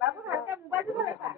বাবু হালকা মোবাইলটো ভালে চা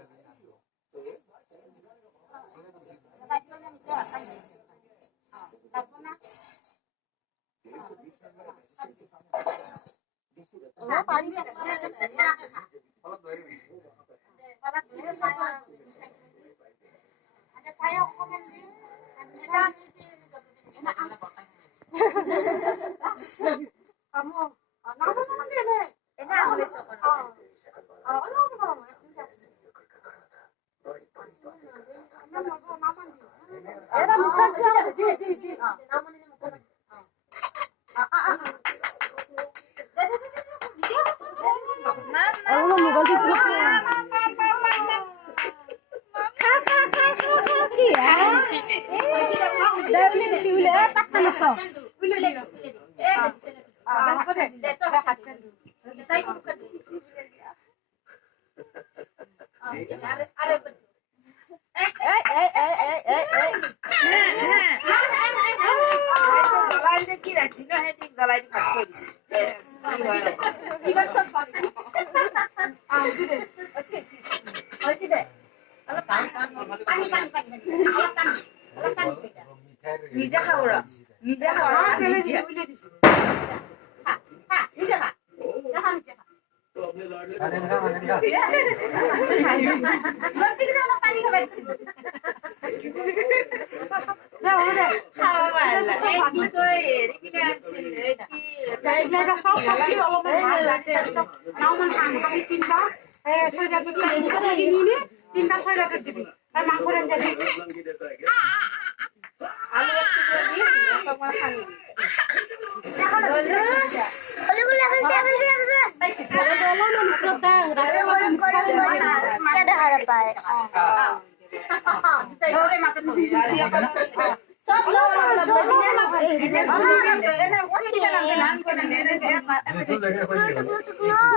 নিজে খাওৰা নিজে খাওৰা নিজে খা নিজে খা যা নিজে খা সত্যি কিছু না পানি খাবা দিছি না ওরে খাওয়া ভালো কি কই এরিকে আনছিল কি এটা সব কি অলপমান নাও মান খান খাবি তিনটা ছয়টা দিবি তিনটা ছয়টা দিবি আর মাংস রান্না দিবি আলু একটু করে দিয়ে তোমার খানি দেখো না ওগুলো এখন চাবি দিয়ে মারা হারা পায় দুটাই ধরে মাছ ধরি সব লোক এনে ওই দিকে না করে